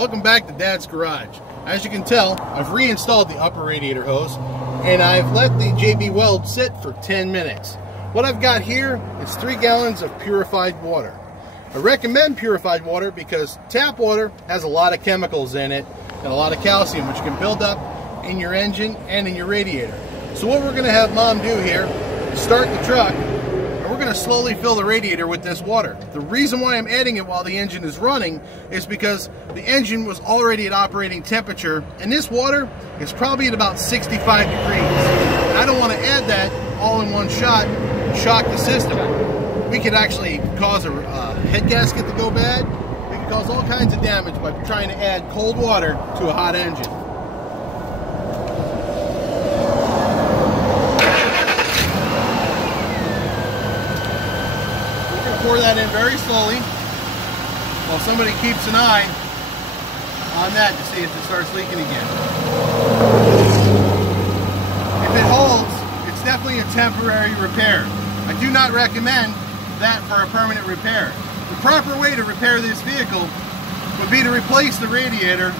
Welcome back to Dad's Garage. As you can tell, I've reinstalled the upper radiator hose and I've let the JB Weld sit for 10 minutes. What I've got here is 3 gallons of purified water. I recommend purified water because tap water has a lot of chemicals in it and a lot of calcium which can build up in your engine and in your radiator. So what we're going to have Mom do here is start the truck and we're going to slowly fill the radiator with this water. The reason why I'm adding it while the engine is running is because the engine was already at operating temperature and this water is probably at about 65 degrees. And I don't want to add that all in one shot and shock the system. We could actually cause a head gasket to go bad. We could cause all kinds of damage by trying to add cold water to a hot engine. We're going to pour that in very slowly while somebody keeps an eye on that to see if it starts leaking again. If it holds, it's definitely a temporary repair. I do not recommend that for a permanent repair. The proper way to repair this vehicle would be to replace the radiator,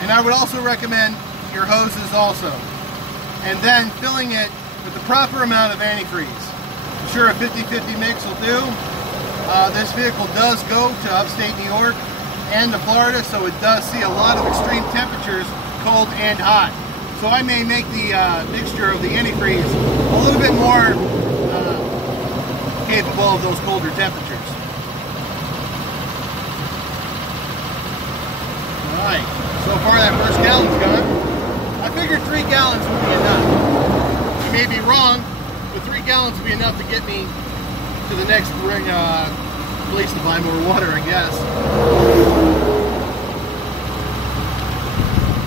and I would also recommend your hoses also. And then filling it with the proper amount of antifreeze. I'm sure a 50-50 mix will do. This vehicle does go to upstate New York and to Florida, so it does see a lot of extreme temperatures, cold and hot. So I may make the mixture of the antifreeze a little bit more capable of those colder temperatures. Alright, so far that first gallon's gone. I figured 3 gallons would be enough. I may be wrong, but 3 gallons would be enough to get me to the next place to buy more water, I guess.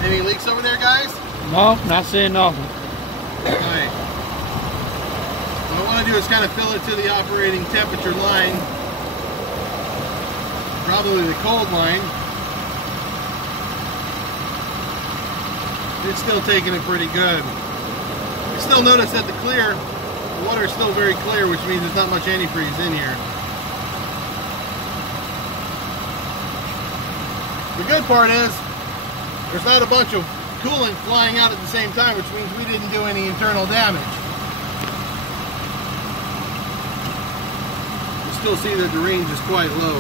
Any leaks over there, guys? No, not seeing nothing. Alright. What I want to do is kind of fill it to the operating temperature line, probably the cold line. It's still taking it pretty good. You still notice that the water is still very clear, which means there's not much antifreeze in here. The good part is there's not a bunch of coolant flying out at the same time, which means we didn't do any internal damage. Still see that the range is quite low.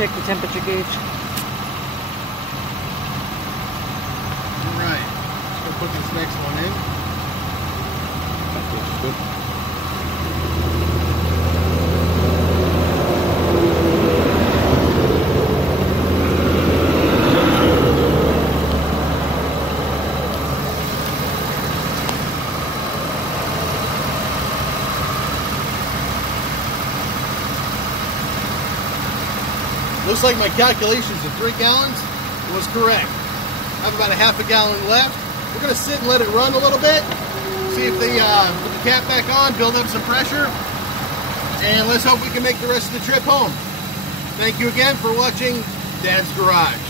Check the temperature gauge. Alright, let's go put this next one in. Looks like my calculations of 3 gallons was correct. I have about a half a gallon left. We're going to sit and let it run a little bit. See if they put the cap back on, build up some pressure. And let's hope we can make the rest of the trip home. Thank you again for watching Dad's Garage.